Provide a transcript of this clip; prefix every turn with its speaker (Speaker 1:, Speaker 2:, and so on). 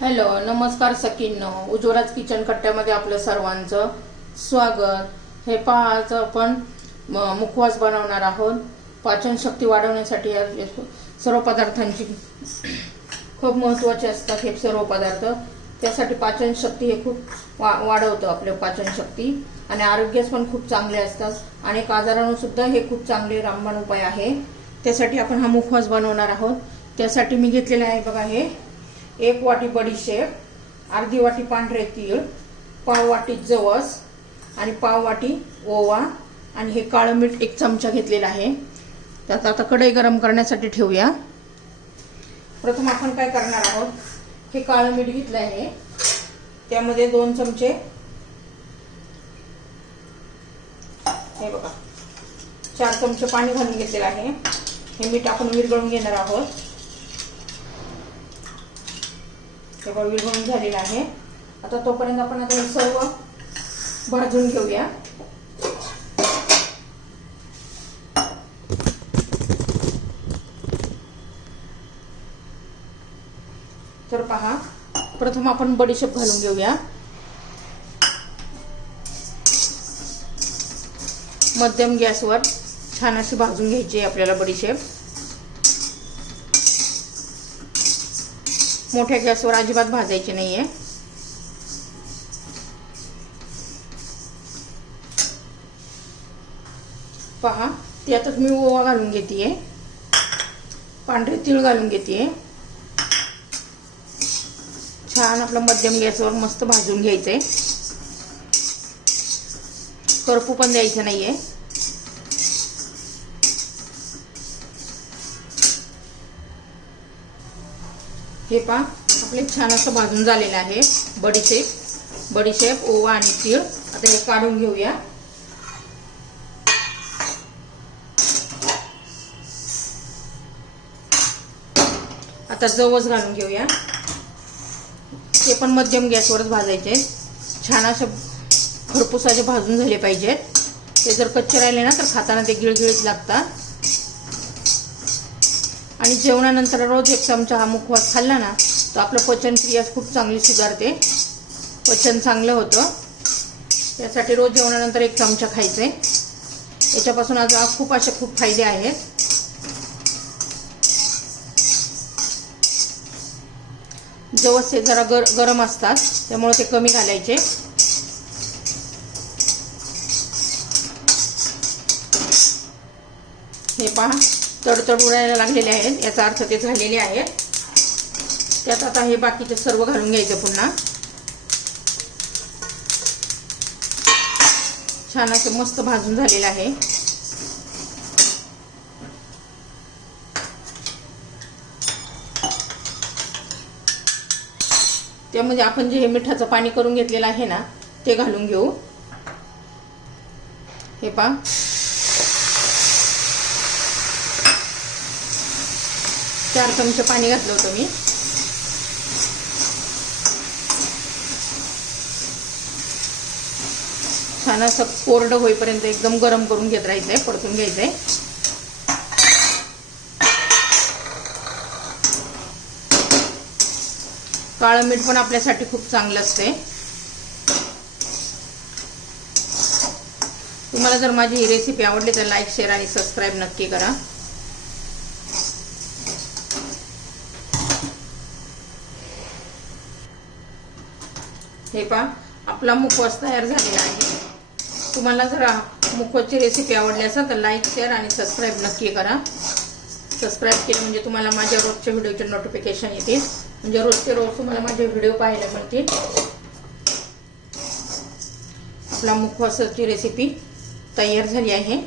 Speaker 1: Hello नमस्कार सकींनो उज्वराज kitchen कट्ट्यामध्ये आपलं सर्वांचं स्वागत. हे पहा आपण मुखवास बनवणार आहोत. पाचनशक्ती वाढवण्यासाठी या सर्व पदार्थांची खूप महत्त्वाचे असतात हे सर्व पदार्थ. त्यासाठी पाचनशक्ती हे खूप वा वाढवतं आपलं पाचनशक्ती आणि आरोग्यास पण खूप चांगले असतात. अनेक आजारांसुद्धा हे खूप चांगले रामबाण उपाय आहे. त्यासाठी आपण हा मुखवास बनवणार आहोत. त्यासाठी मी घेतलेला आहे बघा हे. एक वाटी बडीशेप अर्धी वाटी पांढरे तीळ पाव वाटी जवस आणि पाव वाटी ओवा. आणि हे काळं मीठ एक चमचा घेतलेला आहे. त्यात आता कढई गरम करण्यासाठी ठेवूया. प्रथम आपण काय करणार आहोत? हे काळं मीठ घेतलं आहे. त्यामध्ये दोन चमचे हे बघा. चार चमचे पाणी घालून घेतलेलं आहे. हे मीठ आपण विरघळून घेणार आहोत. हे विरघळून झालेलं आहे. आता तोपर्यंत आपण आता हे सर्व भाजून घेऊया. तर पहा प्रथम आपण बडीशेप घालून घेऊया. मध्यम गॅसवर छान अशी भाजून घ्यायची आहे आपल्याला बडीशेप. मोठ्या गॅसवर अजिबात भाजायची नाहीये. पहा त्यातच मी ओवा घालून घेते पांढरे तीळ घालून घेते छान आपलं मध्यम गॅसवर मस्त भाजून घ्यायचंय. करपू पण द्यायचं नाहीये. हे पहा आपले छान असं भाजून झालेलं आहे. बडीशेप बडीशेप ओवा आणि तीळ. आता हे काढून घेऊया. आता जवस घालून घेऊया. ते पण मध्यम गॅसवरच भाजायचे. छान असं खरपूस असे भाजून झाले पाहिजेत. ते जर कच्चे राहिले ना तर खाताना ते गिळगिळीत लागतात. आणि जेवणानंतर रोज एक चमचा हा मुखवास खाल्ला ना तर आपलं पचनक्रिया खूप चांगली सुधारते. पचन चांगलं होतं. त्यासाठी रोज जेवणानंतर एक चमचा खायचे. याच्यापासून आज खूप असे खूप फायदे आहेत. जवस हे जरा गर गरम असतात त्यामुळे ते कमी घालायचे. हे पहा. तडतड उडायला लागलेले आहेत याचा अर्थ ते झालेले आहेत. त्यात आता हे बाकीचे सर्व घालून घ्यायचं पुन्हा. छान असं मस्त भाजून झालेलं आहे. त्यामध्ये आपण जे हे मिठाचं पाणी करून घेतलेलं आहे ना ते घालून घेऊ. हे पहा. चार चमचे पाणी घातलं होतं मी. छान असं कोरडं होईपर्यंत एकदम गरम करून घेत राहायचंय परतून घ्यायचंय. काळं मीठ पण आपल्यासाठी खूप चांगलं असते. तुम्हाला जर माझी ही रेसिपी आवडली तर लाईक शेअर आणि सबस्क्राईब नक्की करा. हे पहा आपला मुखवास तयार झालेला आहे. तुम्हाला जर मुखवासची रेसिपी आवडली असेल तर लाईक शेअर आणि सबस्क्राईब नक्की करा. सबस्क्राईब केलं म्हणजे तुम्हाला माझ्या रोजच्या व्हिडिओचे नोटिफिकेशन येतील. म्हणजे रोजचे रोज तुम्हाला माझे व्हिडिओ पाहायला मिळतील. आपला मुखवासाची रेसिपी तयार झाली आहे.